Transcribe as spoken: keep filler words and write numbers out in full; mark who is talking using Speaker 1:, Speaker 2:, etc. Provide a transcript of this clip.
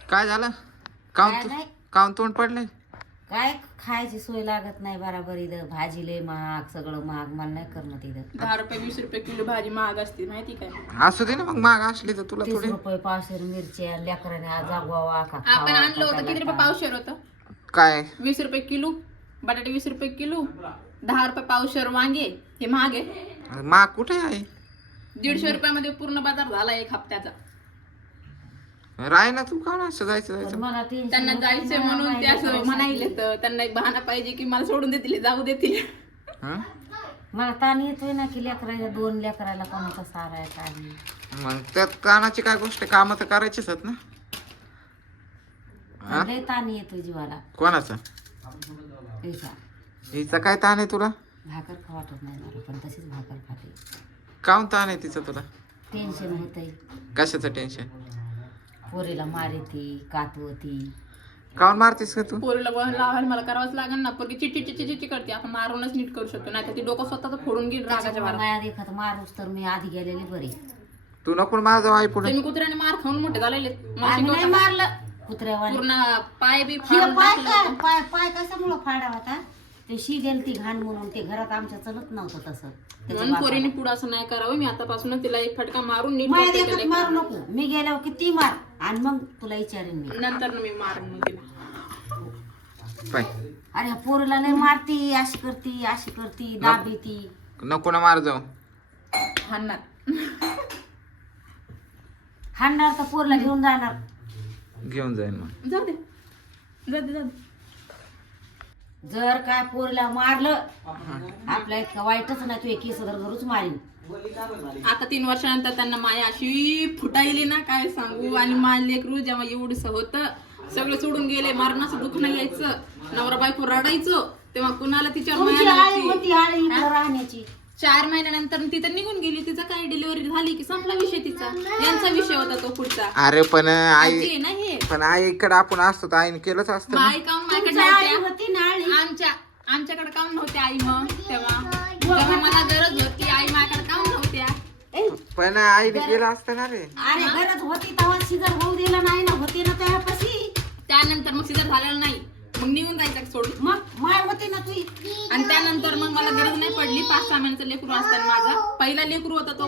Speaker 1: काय झालं?
Speaker 2: काय
Speaker 1: काऊन
Speaker 2: नाही.
Speaker 1: काऊन तोंड पडले?
Speaker 2: काय खायची सोय लागत नाही बराबर इथं. भाजी लय महाग, सगळं महाग. मला नाही करणं तिथं.
Speaker 3: दहा रुपये वीस रुपये किलो भाजी महाग असते माहिती काय.
Speaker 1: असू दे ना मग, माग असली तर तुला
Speaker 2: तीस
Speaker 1: थोडी.
Speaker 2: रुपये पावशेर मिरच्या लेकराने आज जागवावा का
Speaker 3: आपण
Speaker 2: खावा
Speaker 3: आणलं
Speaker 2: का
Speaker 3: होतं किती
Speaker 2: त्याला
Speaker 3: रुपये
Speaker 2: का.
Speaker 3: पावशेर होतं?
Speaker 1: काय
Speaker 3: वीस रुपये किलो. बटाटे वीस रुपये किलो. दहा रुपये पावशेर वांगे. हे महाग आहे.
Speaker 1: माग कुठे आहे?
Speaker 3: दीडशे रुपयामध्ये पूर्ण बाजार झाला एक हप्त्याचा.
Speaker 1: राय ना तू, का असं जायचं
Speaker 2: पण
Speaker 1: जायचं
Speaker 2: मला टेन्शन
Speaker 3: त्यांना
Speaker 2: होतं
Speaker 3: जायचंय
Speaker 2: मला
Speaker 3: म्हणून ते
Speaker 2: माहिती
Speaker 3: असं
Speaker 2: करायसाठी.
Speaker 3: म्हणायले तर त्यांना एक बहाणा पाहिजे की मला सोडून देतील, जाऊ देतील.
Speaker 1: हं?
Speaker 2: मला ताण येतोय ना की लेकराच्या दोन लेकराला कोणाचा सारा आहे काय नाही.
Speaker 1: मग त्यात कानाची काय गोष्ट, काम तर करायचीच आहेत ना. हा?
Speaker 2: लय ताण येतोय जीवाला.
Speaker 1: कोणाचं?
Speaker 2: पैसा
Speaker 1: हिचा काय ताण आहे तुला?
Speaker 2: भाकर खा वाटत नाही मला, पण तशीच भाकर खाते.
Speaker 1: काऊन ताण आहे तिचं तुला?
Speaker 2: टेन्शन होतंय.
Speaker 1: कशाचं टेन्शन?
Speaker 2: पोरीला मारिती, कातवती.
Speaker 1: काऊन मारतीस का तू?
Speaker 3: पोरीला वळण लावायला मला करावंच लागेल ना. पोरगी चिटी चिटी चिटी करते, आपण मारूनच नीट करू शकतो. नाही तर ती डोकं स्वतःच फोडून घेईल रागाच्या भारात.
Speaker 2: माया देखत मारूस तर मी आधी गेलेली बरी.
Speaker 1: तू नको मार जाऊ आई पुढे.
Speaker 3: तुम्ही कुत्र्याने मार खाऊन मोठे झालेले. मला
Speaker 2: आम्ही नाही
Speaker 3: शिकवता का?
Speaker 2: मारलं कुत्र्यावानी.
Speaker 3: पूर्ण पाय बी
Speaker 2: हे
Speaker 3: फाडून
Speaker 2: पाय
Speaker 3: टाकले.
Speaker 2: काय पाय पाय कशामुळं फाडा होता? ते शी गेलती घाण म्हणून. ते घरात आमच्या चलत नव्हतं तसं. त्याच्या
Speaker 3: म्हणून
Speaker 2: बापाला.
Speaker 3: पोरीने पुढे असं नाही करावं. मी आतापासून तिला एक फटका मारून नीट
Speaker 2: माया
Speaker 3: करते
Speaker 2: देखत
Speaker 3: तिला.
Speaker 2: मारू नको. मी गेल्यावर किती मार आणि मग तुला विचारेन मी.
Speaker 3: नंतर ना मी मारून मग तिला.
Speaker 1: पाय
Speaker 2: अरे ह्या पोरीला लय मारती, अशी करती, अशी करती, दाबी ती.
Speaker 1: नको ना मार जाऊ.
Speaker 3: हाणणार.
Speaker 2: हाणणार तर पोरला घेऊन जाणार.
Speaker 1: घेऊन जाईन मग.
Speaker 3: जाऊ दे जाऊ दे जाऊ दे.
Speaker 2: जर काय पोरीला मारलं आपल्या इतकं वाईटच नाही, तू एकी सदर धरूच मारीन.
Speaker 3: आता तीन वर्षानंतर त्यांना माया अशी फुटायली ना काय सांगू. आणि माझं लेकरू जेव्हा एवढंस होतं, सगळं सोडून गेले, मरणाचं दुःख नाही यायचं, नवरा बायको रडायचं, तेव्हा कुणाला तिच्यावर
Speaker 2: तुमची
Speaker 3: माया
Speaker 2: आळी
Speaker 3: नव्हती.
Speaker 2: होती, आळी इकडं राहण्याची.
Speaker 3: चार महिन्यानंतर ती तर निघून गेली. तिचा काय डिलिव्हरी झाली की संपला विषय तिचा. यांचा विषय होता तो पुढचा.
Speaker 1: अरे पण
Speaker 3: आजी
Speaker 1: आई,
Speaker 3: आहे ना हे.
Speaker 1: पण आईकडे आपण असतो तर आईने केलंच असतं ना.
Speaker 3: आई काऊन माझ्याकडे
Speaker 2: तुमची आळी
Speaker 3: नव्हत्या?
Speaker 2: होती ना आळी.
Speaker 3: आमच्या आमच्याकडे काऊन नव्हत्या आई मग तेव्हा जेव्हा मला गरज होती आई माझ्याकडे काऊन नव्हत्या?
Speaker 2: ए,
Speaker 1: पण आईने केलं असतं ना रे.
Speaker 2: अरे गरज होती तेव्हा शिजर होऊ दिला नाही ना. होती ना तेव्हापाशी.
Speaker 3: त्यानंतर मग सिजर झालेलं नाही, मग निघून जायचं सोडून.
Speaker 2: मग माय होती ना तू.
Speaker 3: आणि त्यानंतर मग मला गरज नाही पडली. पाच सहा महिन्याचं लेकरू असताना माझा पहिला लेकरू होता तो